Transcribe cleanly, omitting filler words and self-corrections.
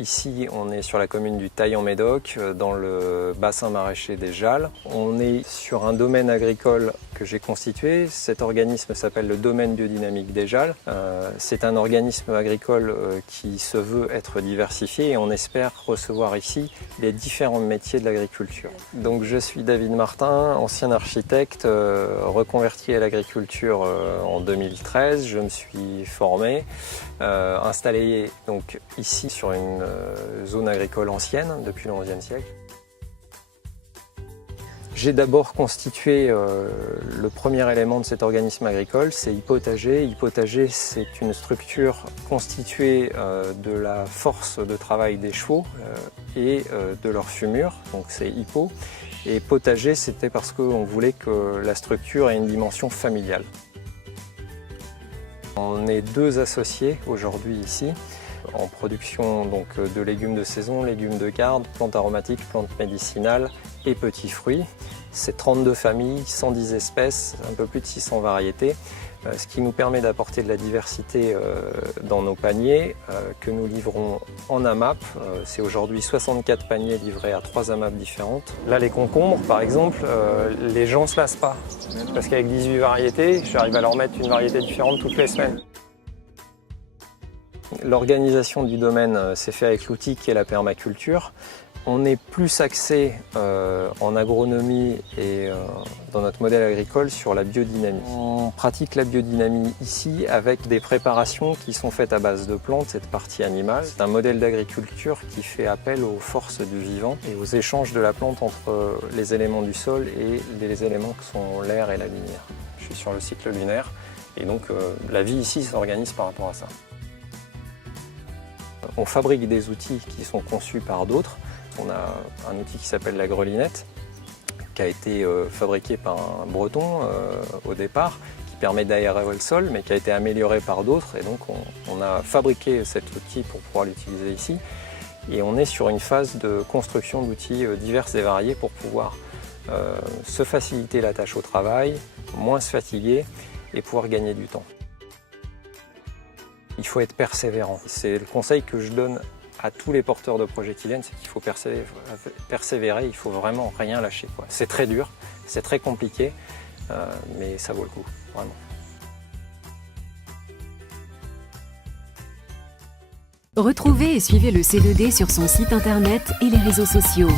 Ici, on est sur la commune du Taillan-Médoc, dans le bassin maraîcher des Jalles. On est sur un domaine agricole que j'ai constitué. Cet organisme s'appelle le domaine biodynamique des Jalles. C'est un organisme agricole qui se veut être diversifié et on espère recevoir ici les différents métiers de l'agriculture. Donc je suis David Martin, ancien architecte, reconverti à l'agriculture en 2013. Je me suis formé, installé donc ici sur une zone agricole ancienne depuis le XIe siècle. J'ai d'abord constitué le premier élément de cet organisme agricole, c'est Hypotager. Hypotager, c'est une structure constituée de la force de travail des chevaux et de leur fumure, donc c'est Hypo. Et potager, c'était parce qu'on voulait que la structure ait une dimension familiale. On est 2 associés aujourd'hui ici, en production donc, de légumes de saison, légumes de garde, plantes aromatiques, plantes médicinales et petits fruits. C'est 32 familles, 110 espèces, un peu plus de 600 variétés, ce qui nous permet d'apporter de la diversité dans nos paniers que nous livrons en AMAP. C'est aujourd'hui 64 paniers livrés à 3 AMAP différentes. Là, les concombres, par exemple, les gens ne se lassent pas, parce qu'avec 18 variétés, j'arrive à leur mettre une variété différente toutes les semaines. L'organisation du domaine s'est faite avec l'outil qui est la permaculture. On est plus axé en agronomie et dans notre modèle agricole sur la biodynamie. On pratique la biodynamie ici avec des préparations qui sont faites à base de plantes, cette partie animale. C'est un modèle d'agriculture qui fait appel aux forces du vivant et aux échanges de la plante entre les éléments du sol et les éléments que sont l'air et la lumière. Je suis sur le cycle lunaire et donc la vie ici s'organise par rapport à ça. On fabrique des outils qui sont conçus par d'autres. On a un outil qui s'appelle la grelinette, qui a été fabriqué par un breton au départ, qui permet d'aérer le sol, mais qui a été amélioré par d'autres. Et donc on a fabriqué cet outil pour pouvoir l'utiliser ici. Et on est sur une phase de construction d'outils divers et variés pour pouvoir se faciliter la tâche au travail, moins se fatiguer et pouvoir gagner du temps. Il faut être persévérant. C'est le conseil que je donne à tous les porteurs de projets qui viennent, c'est qu'il faut persévérer, il faut vraiment rien lâcher. C'est très dur, c'est très compliqué, mais ça vaut le coup, vraiment. Retrouvez et suivez le C2D sur son site internet et les réseaux sociaux.